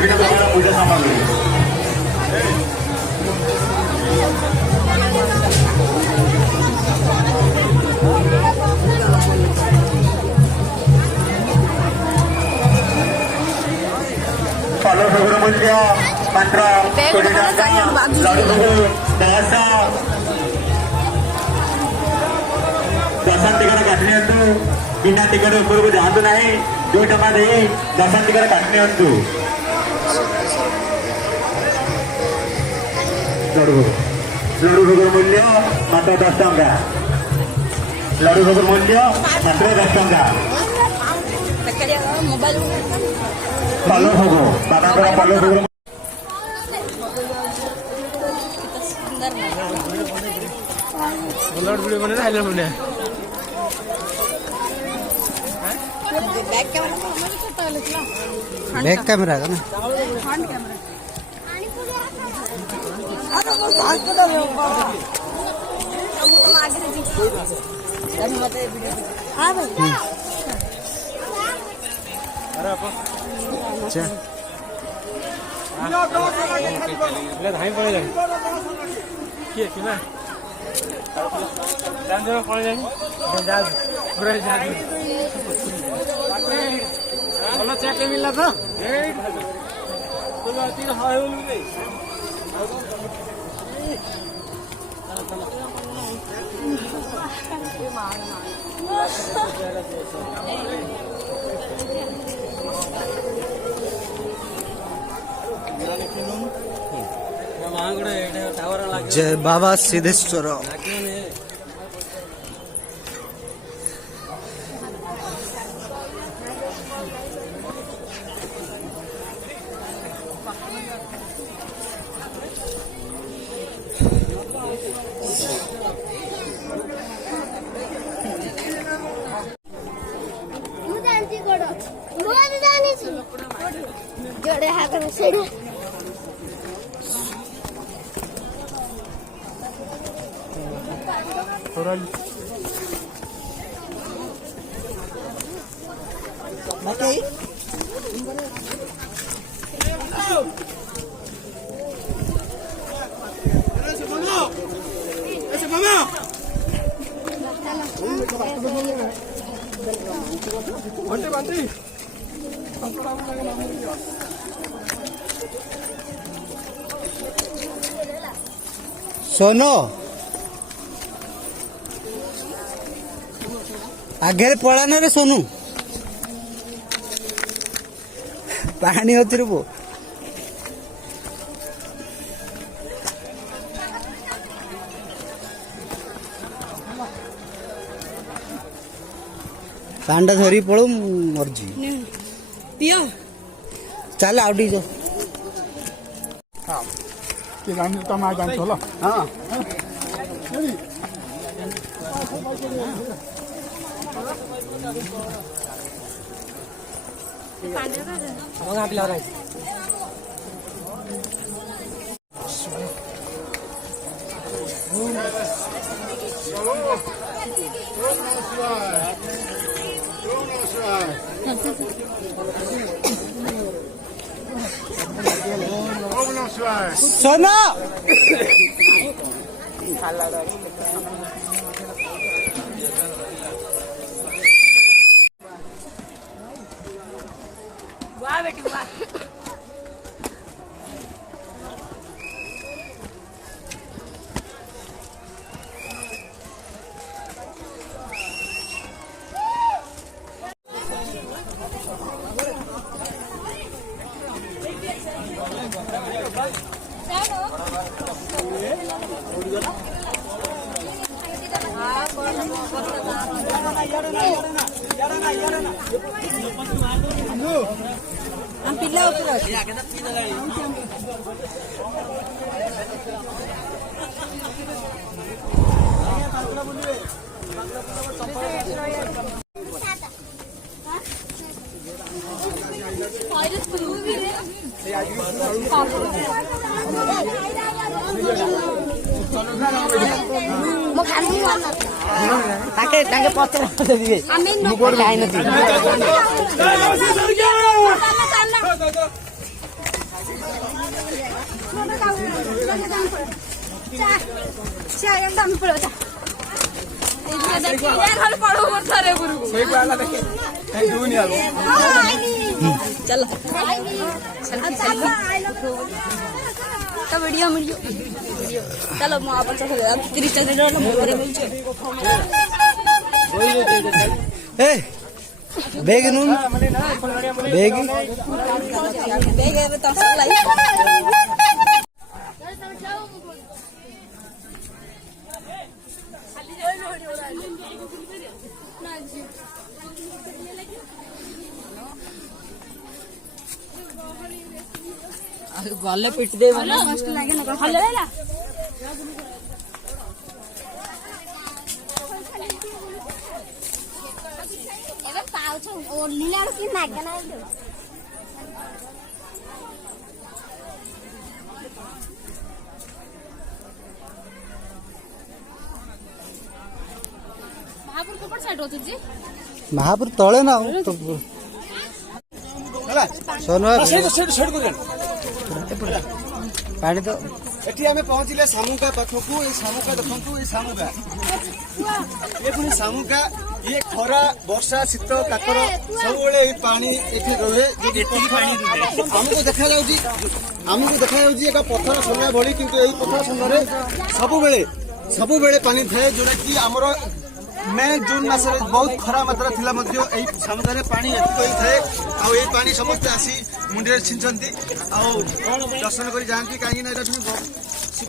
विभिन्न प्रकार पूजा सामग्री फल भोग मूल्य मात्र 20 टंका लड्डू भोग 10 दर्शन टिकट काटि नियंतु बिना टिकट ऊपर को जातु ना 2 टंका दे दर्शन टिकट काटि नियंतु लड्डू भोग मूल्य मात्र 10 टंका लड्डू भोग मूल्य मात्र 10 टंका फल भोग बाबा फल भोग बैक कैमरा का ना अच्छा धाई पड़े जाए किए कि ना जान जरा पड़े जाए जा पूरा जा बोलो चेक मिला तो तो तीन हाय बोल जय बाबा सिद्धेश्वर जोड़े हाथ में सेड़ा सोनो आगे पड़ा ना रे सोनू पानी होती रे वो पांडा धरी पड़ो मर्जी पियो चल आउटी जो कि जान तम आ जान चलो हाँ सोना वाह बेटी वाह हम पिल्ला ऊपर ମୁଁ ଖାଲି ତାକେ ତାକେ ପତ୍ର ଦେବି ମୁଁ କୋड ଖାଇ ନଥିଲି चलो वीडियो वीडियो चलो मैं आप 30 ए बेग नून बेग बेग गले पिट दे कष्ट लगे ना भले ना एबे पाउछ ओलिला कि नागे ना महापुर कोपड़ साइड होत जी महापुर तले ना तो सोनू पानी तो एठी आमे पहुंचिले सामुका पाखकु ए सामुका देखंतु ए सामुका ए पुनी सामुका ये खरा वर्षा शीत काकर सब बेले ए पानी एठी रहे जे एठी पानी रुहे हमको देखा जाउजी एक पत्थर सोना भली किंतु एई पत्थर सोनारे सब बेले पानी थाए जोरा कि हमरो मे जून मासरे बहुत खरा मात्रा थिला मध्य एई समुद्र पानी एठी थाए आ एई पानी समस्त आसी मुंडे छिंचंती आ दर्शन करी जानती काहे ना एटा